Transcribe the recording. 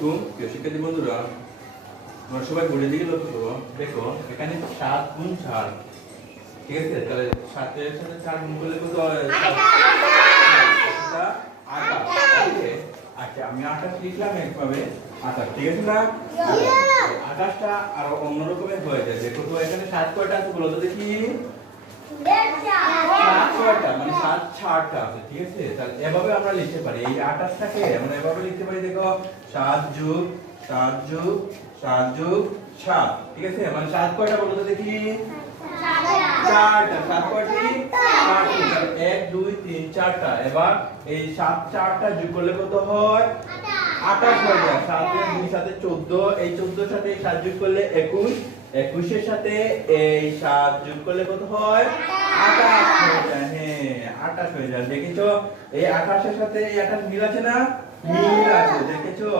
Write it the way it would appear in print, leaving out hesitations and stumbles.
আলাইকুম প্রিয় শিক্ষার্থী বন্ধুরা, তোমরা সবাই বোর্ডের দিকে লক্ষ্য করো। দেখো এখানে 7 গুণ 4, ঠিক আছে? তাহলে 7 এর সাথে 4 গুণ করলে কত হয়? 28। আচ্ছা, আমি 28 লিখলাম একভাবে 28, ঠিক আছে না? 28টা আরো অন্য রকমের হয়ে যায়। দেখো তো এখানে 7 কয়টা আছে বলো তো দেখি। 7 কয়টা মানে 7 4টা আছে, ঠিক আছে? তাহলে এভাবে আমরা লিখতে পারি এই 28টাকে আমরা এভাবে লিখতে পারি। দেখো 7 যোগ 7 যোগ 7 যোগ 7, ঠিক আছে? মানে 7 কয়টা বলো তো দেখি। 4টা। 7 কয়টি? 4টি। 1 2 3 4টা। এবার এই 7 4টা যোগ করলে কত হয়? 28 হয়ে যায়। 7 এর 2 সাথে 14, এই 14 এর সাথে এই 7 যোগ করলে 21, 21 এর সাথে এই 7 যোগ করলে কত হয়? 28 হয়ে যায়। হ্যাঁ, 28 হয়ে যায়। দেখেছো এই 28 এর সাথে এই 28 মিল আছে না? মিল আছে, দেখেছো?